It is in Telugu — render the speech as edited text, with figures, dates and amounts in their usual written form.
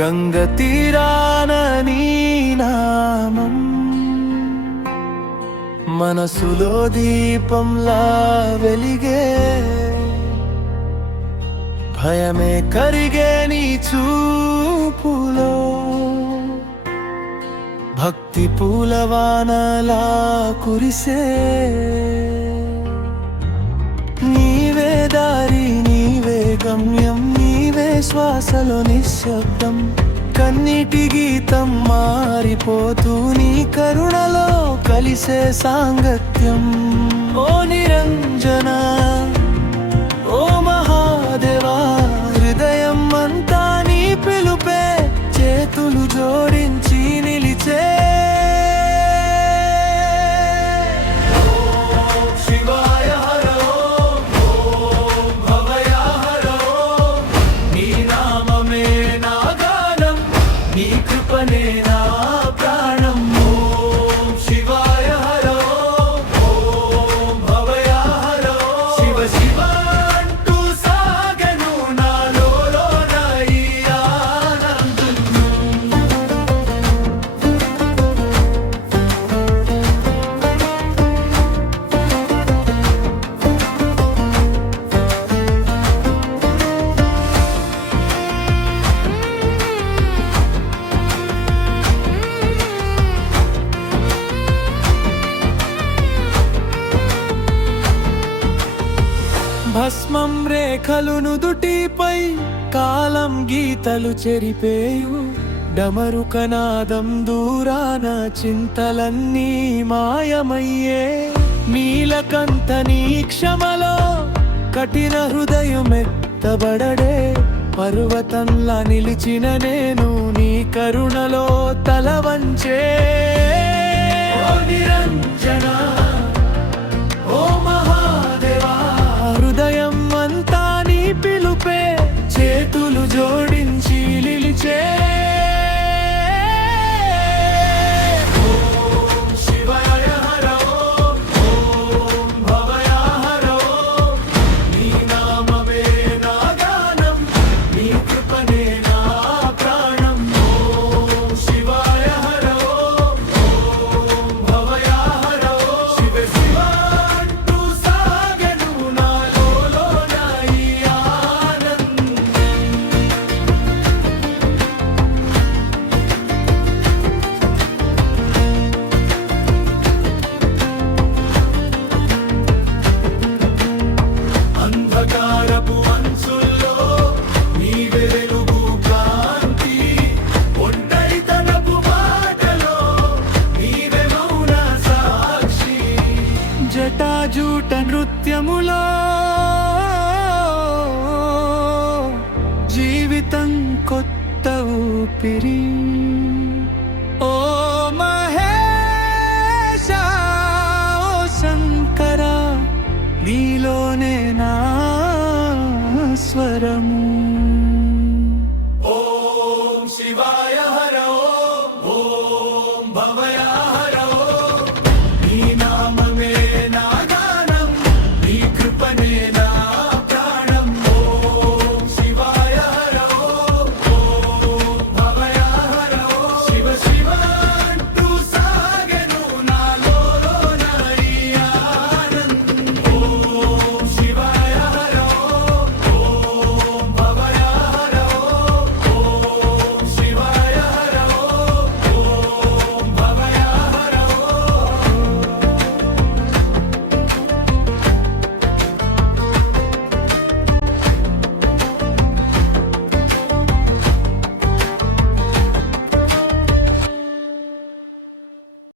గంగ తీరాన నీ నామం మనసులో దీపంలా వెలిగే, భయమే కరిగే నీ చూపులో, భక్తి పూలవానలా కురిసే. నీవే దారి, నీవే గమ్యం, నీవే శ్వాసలో నిశ్శబ్దం, కన్నిటి గీతం మారిపోతూ నీ కరుణలో కలిసే సాంగత్యం. ఓ నిరంజన, ఓ మహాదేవా, హృదయం అంతా నీ పిలుపే, చేతులు జోడించి నిలిచే. భస్మం రేఖలు నుదుటిపై, కాలం గీతలు చెరిపేయు, డమరుకనాదం దూరాన చింతలన్నీ మాయమయ్యే. నీలకంఠ నీ క్షమలో కఠిన హృదయమెత్తబడడే, పర్వతంలా నిలిచిన నేను నీ కరుణలో తల వంచే. నిరంజన, ఓ మహాదేవా, హృదయం అంతా నీ పిలుపే, చేతులు జోడించి నిలిచే. జటాజూట నృత్యములో జీవితం కొత్త ఊపిరి.